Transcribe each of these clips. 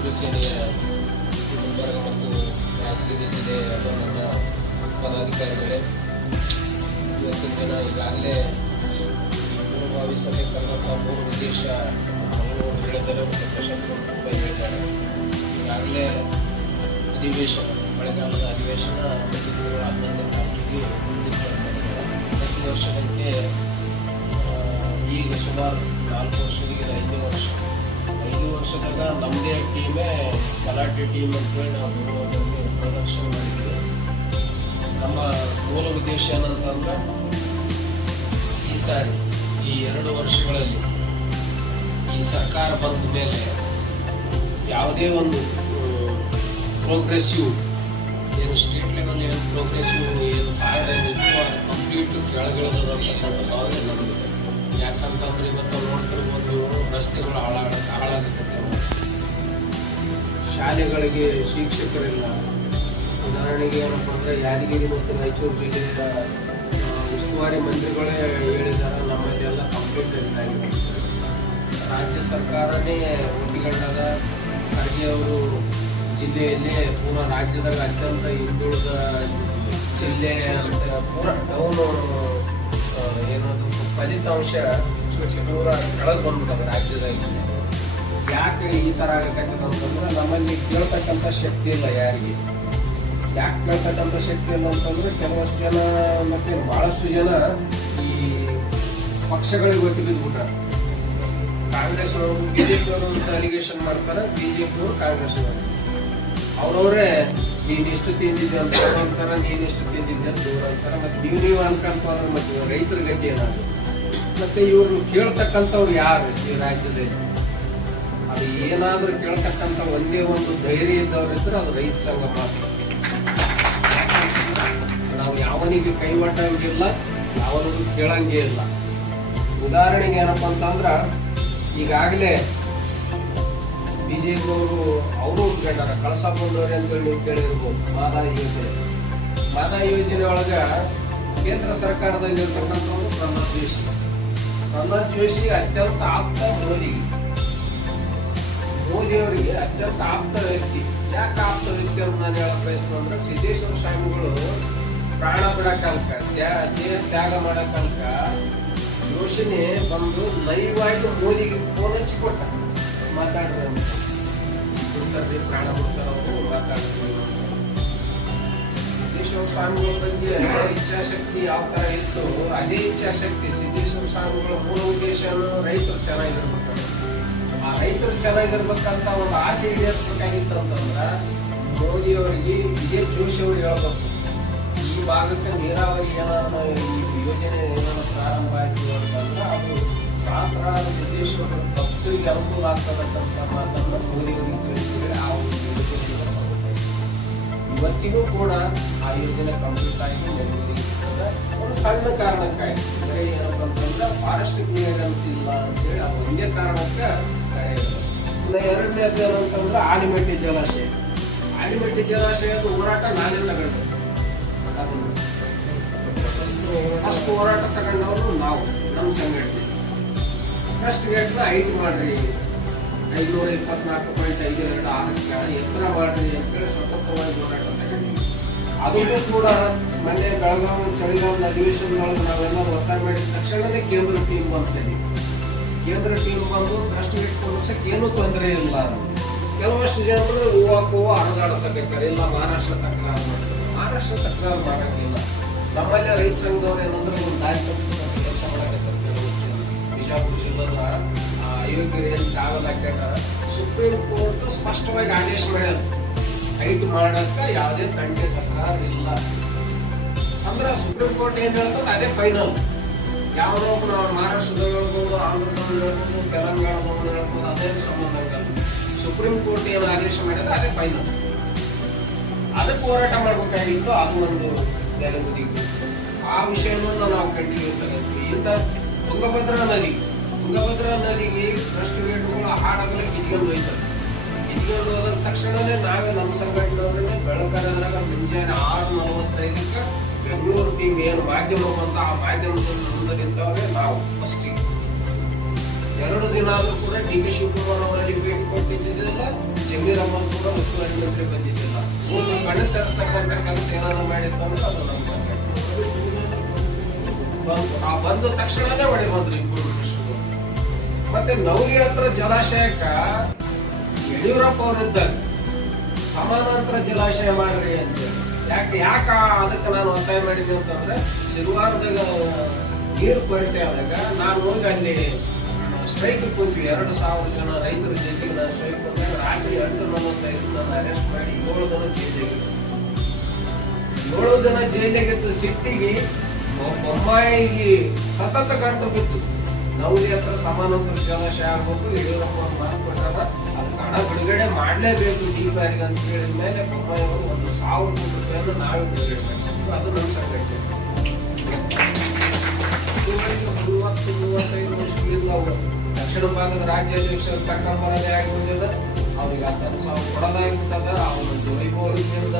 ಶಿವಸೇನೆಯ ಗುಲ್ಬರ್ಗ ಮತ್ತು ಯಾದಗಿರಿ ಜಿಲ್ಲೆಯ ನನ್ನ ಪದಾಧಿಕಾರಿಗಳೇ, ಇವತ್ತಿನ ದಿನ ಈಗಾಗಲೇ ಪೂರ್ವಭಾವಿ ಸಭೆ ಕರೆದಂಥ ಮೂರು ಉದ್ದೇಶ ಮಂಗಳೂರು ಹೇಳಿದರೆ ಮತ್ತು ಪ್ರಶಾಂತ್ ಹೇಳಿದ್ದಾರೆ. ಈಗಾಗಲೇ ಅಧಿವೇಶನ, ಮಳೆಗಾಲದ ಅಧಿವೇಶನ ಮುಗಿದು 11ನೇ ತಾರೀಕಿಗೆ ಪ್ರತಿ ವರ್ಷದಂತೆ ಈಗ ಸುಮಾರು 4 ವರ್ಷಗಳಿಗೆ 5 ವರ್ಷ. 5 ವರ್ಷದಾಗ ನಮ್ಮದೇ ಟೀಮೇ ಗಲಾಟೆ ಟೀಮ್ ಅಂತೇಳಿ ನಾವು ಪ್ರದರ್ಶನ ಮಾಡಿದ್ದೀವಿ. ನಮ್ಮ ಮೂಲ ಉದ್ದೇಶ ಏನಂತಂದ್ರೆ ಈ ಸಾರಿ ಈ 2 ವರ್ಷಗಳಲ್ಲಿ ಈ ಸರ್ಕಾರ ಬಂದ ಮೇಲೆ ಯಾವುದೇ ಒಂದು ಪ್ರೋಗ್ರೆಸಿವ್ ಏನು ಸ್ಟೇಟ್ ಲೆವೆಲ್ ಏನು ಪ್ರೋಗ್ರೆಸಿವ್ ಏನು ಕಾರ್ಡ್ ಏನಿತ್ತು ಅದು ಕಂಪ್ಲೀಟ್ ಕೆಳಗಿಳಿದಂತಕ್ಕಂಥ ಭಾವನೆ ನಮ್ಮದು. ಯಾಕಂತಂದ್ರೆ ಇವತ್ತು ನೋಡ್ತಿರ್ಬೋದು, ರಸ್ತೆಗಳು ಹಾಳಾಗತ್ತೆ, ಶಾಲೆಗಳಿಗೆ ಶಿಕ್ಷಕರಿಲ್ಲ. ಉದಾಹರಣೆಗೆ ಏನಪ್ಪ ಅಂದರೆ ಯಾದಗಿರಿ ಮತ್ತು ರಾಯಚೂರು ಜಿಲ್ಲೆಯ ಉಸ್ತುವಾರಿ ಮಂತ್ರಿಗಳೇ ಹೇಳಿದ್ದಾರೆ, ನಮ್ಮಲ್ಲಿ ಎಲ್ಲ ಕಂಪ್ಲೀಟ್ ಇದ್ದಾಗಿದೆ. ರಾಜ್ಯ ಸರ್ಕಾರನೇ ಒಟ್ಟಿಗಣ್ಣದ ಖರ್ಗೆ ಅವರು ಜಿಲ್ಲೆಯಲ್ಲೇ ಪೂರ್ಣ ರಾಜ್ಯದಾಗ ಅತ್ಯಂತ ಹಿಂದುಳಿದ ಜಿಲ್ಲೆ ಅಂತ ಪೂರ ಡೌನು ಏನದು ಫಲಿತಾಂಶ ಪೂರ ಕೆಳಗೆ ಬಂದ್ಬಿಟ್ಟದೆ ರಾಜ್ಯದಲ್ಲಿ. ಯಾಕೆ ಈ ಥರ ಆಗಬೇಕಂತಂದ್ರೆ ನಮ್ಮಲ್ಲಿ ಕೇಳ್ತಕ್ಕಂಥ ಶಕ್ತಿ ಇಲ್ಲ ಯಾರಿಗೆ. ಯಾಕೆ ಕೇಳ್ತಕ್ಕಂಥ ಶಕ್ತಿ ಇಲ್ಲ ಅಂತಂದ್ರೆ ಕೆಲವಷ್ಟು ಜನ ಮತ್ತೆ ಭಾಳಷ್ಟು ಜನ ಈ ಪಕ್ಷಗಳಿಗೆ ಒತ್ತಿ ಬಿದ್ದುಬಿಟ್ಟಾರೆ. ಕಾಂಗ್ರೆಸ್ ಅವರು ಬಿಜೆಪಿ ಅವರು ಅಂತ ಅಲಿಗೇಷನ್ ಮಾಡ್ತಾರೆ, ಬಿಜೆಪಿ ಅವರು ಕಾಂಗ್ರೆಸ್ ಅವರು ಅವರವರೇ ನೀನಿಷ್ಟು ತಿಂದಿದ್ದೆ ಅಂತ ಅಂತಾರೆ, ನೀನಿಷ್ಟು ತಿಂದಿದ್ದೆ ಅಂತ ದೂರ ಅಂತಾರೆ. ಮತ್ತೆ ನೀವು ಅನ್ಕೊಂತಾರೆ, ಮತ್ತೆ ರೈತರ ಗತಿ ಏನಾದ್ರು, ಮತ್ತೆ ಇವ್ರನ್ನ ಕೇಳ್ತಕ್ಕಂಥವ್ರು ಯಾರು ಈ ರಾಜ್ಯದಲ್ಲಿ? ಅದು ಏನಾದ್ರೂ ಕೇಳ್ತಕ್ಕಂಥ ಒಂದೇ ಒಂದು ಧೈರ್ಯ ಇದ್ದವ್ರು ಇದ್ರೆ ಅದು ರೈತ ಸಂಘ ಮಾತ್ರ. ನಾವು ಯಾವನಿಗೆ ಕೈವಾಟಂಗಿಲ್ಲ, ಯಾವನಿಗೂ ಕೇಳಂಗೇ ಇಲ್ಲ. ಉದಾಹರಣೆಗೆ ಏನಪ್ಪ ಅಂತಂದ್ರ ಈಗಾಗಲೇ ಬಿಜೆಪಿ ಅವರು ಉಟ್ಕೊಂಡಾರ ಕಳಸಾ ಬಂದವ್ರೆ ಅಂತೇಳಿ ನೀವು ಕೇಳಿರ್ಬೋದು. ಮಾದಾ ಯೋಜನೆ ಒಳಗ ಕೇಂದ್ರ ಸರ್ಕಾರದಲ್ಲಿ ಇರ್ತಕ್ಕಂಥವ್ರು ಪ್ರಹ್ಲಾದ್ ಜೋಶಿ ಅತ್ಯಂತ ಆಪ್ತ ಮೋದಿಯವರಿಗೆ ಅತ್ಯಂತ ಆಪ್ತ ವ್ಯಕ್ತಿ. ಯಾಕೆ ಆಪ್ತ ವ್ಯಕ್ತಿ ಅಂತ ನಾನು ಹೇಳಕ್ ಬಯಸ್ತು ಅಂದ್ರೆ, ಸಿದ್ದೇಶ್ವರ ಸ್ವಾಮಿಗಳು ಪ್ರಾಣ ಬಿಡಕ್ಕಲ್ಕ ತ್ಯಾಗ ಮಾಡಕ್ಕಲ್ಕ ಜೋಶಿನೇ ಬಂದು ಲೈವಾಗಿ ಮೋದಿಗೆ ಫೋನ್ ಹಚ್ಚಿ ಕೊಟ್ಟ, ಮಾತಾಡ್ರಿ ಅಂತ. ಪ್ರಾಣ ಬಿಡ್ತಾರ ಅವರು ಮಾತಾಡ್ತಾರೆ. ಸಿದ್ದೇಶ್ವರ ಸ್ವಾಮಿಗಳ ಬಗ್ಗೆ ಇಚ್ಛಾಶಕ್ತಿ ಯಾವ ತರ ಇತ್ತು, ಅದೇ ಇಚ್ಛಾಶಕ್ತಿ ಸಿದ್ದೇಶ್ವರ ಸ್ವಾಮಿಗಳ ಮೂಲ ಉದ್ದೇಶ ರೈತರು ಚೆನ್ನಾಗಿರ್ಬೇಕು. ಆ ರೈತರು ಚೆನ್ನಾಗಿರ್ಬೇಕಂತ ಒಂದು ಆಸೆ ಈಡೇರಿಸಬೇಕಾಗಿತ್ತು ಅಂತಂದ್ರ ಮೋದಿಯವರಿಗೆ ಇದೇ ಜೋಶಿ ಅವರು ಹೇಳ್ಬೇಕು, ಈ ಭಾಗಕ್ಕೆ ನೀರಾವರಿ ಏನಾದ್ರು ಈ ಯೋಜನೆ ಏನಾದ್ರು ಪ್ರಾರಂಭ ಆಯ್ತು ಅಂತಂದ್ರೆ ಅದು ಸಹಸ್ರಾರು ಸಿದ್ದೇಶ್ವರ ಭಕ್ತರಿಗೆ ಅನುಕೂಲ ಆಗ್ತದಂತ ಮಾತನ್ನ ಮೋದಿಯವರಿಗೆ ತಿಳಿಸಿದ್ರೆ ಆ ಒಂದು ಯೋಜನೆ ಇವತ್ತಿಗೂ ಕೂಡ ಆ ಯೋಜನೆ ಕಂಪ್ಲೀಟ್ ಆಗಿ ನೆರವೇರಿಸುತ್ತದೆ. ಒಂದು ಸಣ್ಣ ಕಾರಣಕ್ಕಾಗಿ ಬರೀ ಏನಪ್ಪ ಅಂತಂದ್ರೆ ಫಾರೆಸ್ಟ್ ಕ್ಲಿಯರೆನ್ಸ್ ಇಲ್ಲ ಅಂತೇಳಿ ಅದು ಒಂದೇ ಕಾರಣಕ್ಕೆ ಇನ್ನು ಎರಡನೇದು ಏನಂತಂದ್ರೆ ಆಲಿಮೆಟ್ಟಿ ಜಲಾಶಯ. ಆಲಿಮೆಟ್ಟಿ ಜಲಾಶಯದ ಹೋರಾಟ ನಾನೇ ತಗೊಂಡು ಫಸ್ಟ್ ಹೋರಾಟ ತಗೊಂಡವರು ನಾವು ನಮ್ಮ ಸಂಘಟನೆ. ಫಸ್ಟ್ ಗೇಟ್ನ 5 ಮಾಡ್ರಿ, 524.52 ಎತ್ತರ ಮಾಡ್ರಿ ಅಂತೇಳಿ ಸತತವಾಗಿ ಹೋರಾಟ ತಗೊಂಡಿವಿ. ಅದನ್ನು ಕೂಡ ಮೊನ್ನೆ ಬೆಳಗಾವಿ ಚಳಿಗಾಲದ ಅಧಿವೇಶನದೊಳಗೆ ನಾವೆಲ್ಲ ಒತ್ತಾಯ ಮಾಡಿದ ತಕ್ಷಣವೇ ಕೇಂದ್ರ ಟೀಮ್ ಬಂತೀವಿ. ಕೇಂದ್ರ ಟೀಮ್ ಬಂದು ಫಸ್ಟ್ ಗೇಟ್ ತೋರ್ಸಕ್ಕೆ ಏನೂ ತೊಂದರೆ ಇಲ್ಲ. ಕೆಲವಷ್ಟು ಜನರು ಹೂವು ಹರಿದಾಡಸಬೇಕಾರೆ ಇಲ್ಲ ಮಹಾರಾಷ್ಟ್ರ ತಕರಾರು ಮಾಡ್ತಾರೆ. ಮಹಾರಾಷ್ಟ್ರ ತಕರಾರು ಮಾಡಂಗಿಲ್ಲ. ನಮ್ಮಲ್ಲೇ ರೈತ ಸಂಘದವ್ರು ಏನಂದ್ರೆ ಒಂದು ದಾರಿ ತಪ್ಪಿಸೋದು ಕೆಲಸ ಮಾಡಕತ್ತಾರೆ. ಬಿಜಾಪುರ ಜಿಲ್ಲೆದ ಅಯೋಗ್ಯರು ಏನು ಕಾವಲ್ ಹಾಕ್ಯಾರ. ಸುಪ್ರೀಂ ಕೋರ್ಟ್ ಸ್ಪಷ್ಟವಾಗಿ ಆದೇಶ ಮಾಡ್ಯಾರ, ಹೈಟ್ ಮಾಡಕ್ಕ ಯಾವುದೇ ತಂಟೆ ತಕರಾರು ಇಲ್ಲ. ಅಂದ್ರೆ ಸುಪ್ರೀಂ ಕೋರ್ಟ್ ಏನ್ ಹೇಳ್ತದೆ ಅದೇ ಫೈನಲ್. ಯಾವ್ದೋ ಮಹಾರಾಷ್ಟ್ರದಾಗ ಹೇಳ್ಬೋದು, ಆಂಧ್ರದವ್ರು ಹೇಳ್ಬೋದು, ತೆಲಂಗಾಣದವ್ರು ಹೇಳ್ಬೋದು, ಅದೇನು ಸಂಬಂಧ ಆಗಲ್ಲ. ಸುಪ್ರೀಂ ಕೋರ್ಟ್ ಏನು ಆದೇಶ ಮಾಡಿದ್ರೆ ಅದೇ ಫೈನಲ್. ಅದಕ್ಕೆ ಹೋರಾಟ ಮಾಡ್ಬೇಕಾಗಿತ್ತು. ಅದು ಒಂದು ಬೇರೆ ಬದಿಗೆ ಆ ವಿಷಯವನ್ನು ನಾವು ಕಂಟಿನ್ಯೂ ತಗೋತೀವಿ. ಇಂಥ ತುಂಗಭದ್ರಾ ನದಿಗೆ ಫಸ್ಟ್ ಗೇಟ್ಗಳು ಹಾಡಾಗಲೇ ಕಿತ್ಕೊಂಡು ಹೋಯ್ತಾರೆ. ಕಿತ್ಕೊಂಡು ಹೋದ ತಕ್ಷಣವೇ ನಾವೇ ನಮ್ಮ ಸಂಘಟನೆಯವರನ್ನೇ ಬೆಳಗಾದಾಗ ಮುಂಜಾನೆ 6:45 ಬೆಂಗಳೂರು ಟೀಮ್ ಏನು ಮಾಧ್ಯಮ ಬಂತ ಆ ಮಾಧ್ಯಮದಲ್ಲಿ ಮುಂದರಿದ್ದವರೇ ನಾವು ಫಸ್ಟಿಗೆ 2 ದಿನ ಆದರೂ ಕೂಡ ಡಿ ಕೆ ಶಿವಕುಮಾರ್ ಅವರಲ್ಲಿ ಭೇಟಿ ಕೊಟ್ಟಿದ್ದಿಲ್ಲ, ಜೆ ಜಮೀರಮ್ಮನ್ ಕೂಡ ಉಸ್ತುವಾರಿ ಮಂತ್ರಿ ಬಂದಿದ್ದಿಲ್ಲ. ಒಂದು ಕಣ್ಣು ತರಿಸ್ತಕ್ಕಂಥ ಕೆಲಸ ಏನಾದ್ರು ಮಾಡಿತ್ತು ಅಂದ್ರೆ ಅದು ನಮ್ಮ ಸಂಘಟನೆ ಬಂದ ತಕ್ಷಣನೇ ಹೊಡೆ ಬಂದ್ರು ಇಬ್ಬರು ಮಿನಿಸ್ಟರ್. ಮತ್ತೆ ನವಲಿ ಹತ್ರ ಜಲಾಶಯಕ್ಕ ಯಡಿಯೂರಪ್ಪ ಅವರಿದ್ದಾಗ ಸಮಾನಾಂತರ ಜಲಾಶಯ ಮಾಡ್ರಿ ಅಂತ ಯಾಕ ಅದಕ್ಕೆ ನಾನು ಒತ್ತಾಯ ಮಾಡಿದ್ದೆ ಅಂತಂದ್ರೆ ಸಿರುವಾರದಾಗ ನೀರು ಕೊರತೆ ಆದಾಗ ನಾನು ಹೋಗಿ ಅಲ್ಲಿ ಸ್ಟ್ರೈಕ್ ಕುಂತ್ವಿ. 2,000 ಜನ ರೈತರ ಜೊತೆಗೆ ನಾನು ಸ್ಟ್ರೈಕ್ ಬಂದಾಗ ರಾತ್ರಿ 8:45 ನನ್ನ ಅರೆಸ್ಟ್ ಮಾಡಿ 7 ಜನ ಜೈಲಿಗೆ 7 ಜನ ಜೈಲಿಗೆದ್ದು ಸಿಟ್ಟಿಗೆ ಬೊಮ್ಮಾಯಿಗೆ ಸತತ ಗಂಟು ಬಿತ್ತು. ನವಲಿ ಹತ್ರ ಸಮಾನಾಂತರ ಜಲಾಶಯ ಆಗ್ಬೇಕು, ಯಡಿಯೂರಪ್ಪ ಅವ್ರು ಮಾತು ಕೊಟ್ಟಾರ, ಅದಕ್ಕೆ ಹಣ ಬಿಡುಗಡೆ ಮಾಡಲೇಬೇಕು DPRಗೆ ಅಂತ ಹೇಳಿದ ಮೇಲೆ ಬೊಮ್ಮಾಯಿ ಅವರು 1,000 ಕೋಟಿ ರೂಪಾಯಿಯನ್ನು ನಾವೇ ಬಿಡುಗಡೆ ಮಾಡಿಸಿದ್ವಿ. ಅದು ನಮ್ಮ ಸಂಘಟನೆ. 30-35 ವರ್ಷಗಳಿಂದ ಅವರು ದಕ್ಷಿಣ ಭಾಗದ ರಾಜ್ಯಾಧ್ಯಕ್ಷರು ಕರ್ಕೊಂಡು ಬರೋದೇ ಆಗಿ ಬಂದಿದೆ. ಅವ್ರಿಗೆ 10,000 ಕೊಡೋದಾಗಿರ್ತದ. ಅವನೊಂದು ವೈಭವದಿಂದ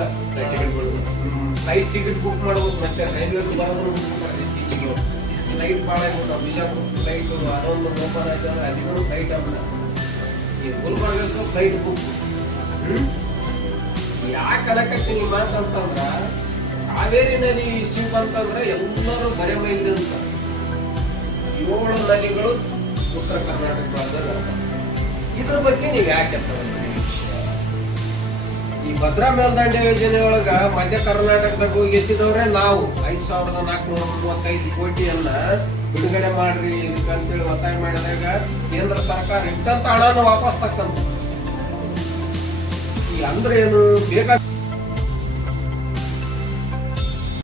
ಫ್ಲೈಟ್ ಟಿಕೆಟ್ ಬುಕ್ ಮಾಡ್ಬೋದು. ಮತ್ತೆ ರೈಲ್ವೆ ಬರೋದನ್ನು ಬುಕ್ ಮಾಡಿದೆ. ಇತ್ತೀಚೆಗೆ ಫ್ಲೈಟ್ ಭಾಳ ಆಗಿಬಿಟ್ಟು ಬಿಜಾಪುರ ಫ್ಲೈಟ್ ಅದೊಂದು ಓಪನ್ ಆಯ್ತಂದ್ರೆ ಅಲ್ಲಿಗೂ ಫ್ಲೈಟ್ ಆಗ್ಬಿಡ. ಈ ಗುಲ್ಬರ್ಗಕ್ಕೂ ಫ್ಲೈಟ್ ಬುಕ್. ಯಾಕೆ ಅನ್ನಕತ್ತೀನಿ ಮಾತಂತಂದ್ರ ಕಾವೇರಿ ನದಿ ಇಶ್ಯೂ ಅಂತಂದ್ರೆ ಎಲ್ಲರೂ ಬರೆ ಮೈಲಿ ಅಂತ 7 ನದಿಗಳು ಉತ್ತರ ಕರ್ನಾಟಕ ಭಾಗದಾಗ ಇದ್ರ ಬಗ್ಗೆ ನೀವು ಯಾಕೆ ಈ ಭದ್ರಾ ಮೇಲ್ದಂಡೆ ಯೋಜನೆ ಒಳಗ ಮಧ್ಯ ಕರ್ನಾಟಕದಾಗ ಹೋಗಿ ಎತ್ತಿದವ್ರೆ ನಾವು 5,435 ಕೋಟಿಯನ್ನ ಬಿಡುಗಡೆ ಮಾಡ್ರಿ ಇದಕ್ಕಂತೇಳಿ ಒತ್ತಾಯ ಮಾಡಿದಾಗ ಕೇಂದ್ರ ಸರ್ಕಾರ ಇಟ್ಟಂತ ಹಣನ ವಾಪಸ್ ತಕ್ಕಂತ. ಈ ಅಂದ್ರೆ ಏನು ಬೇಕಾದ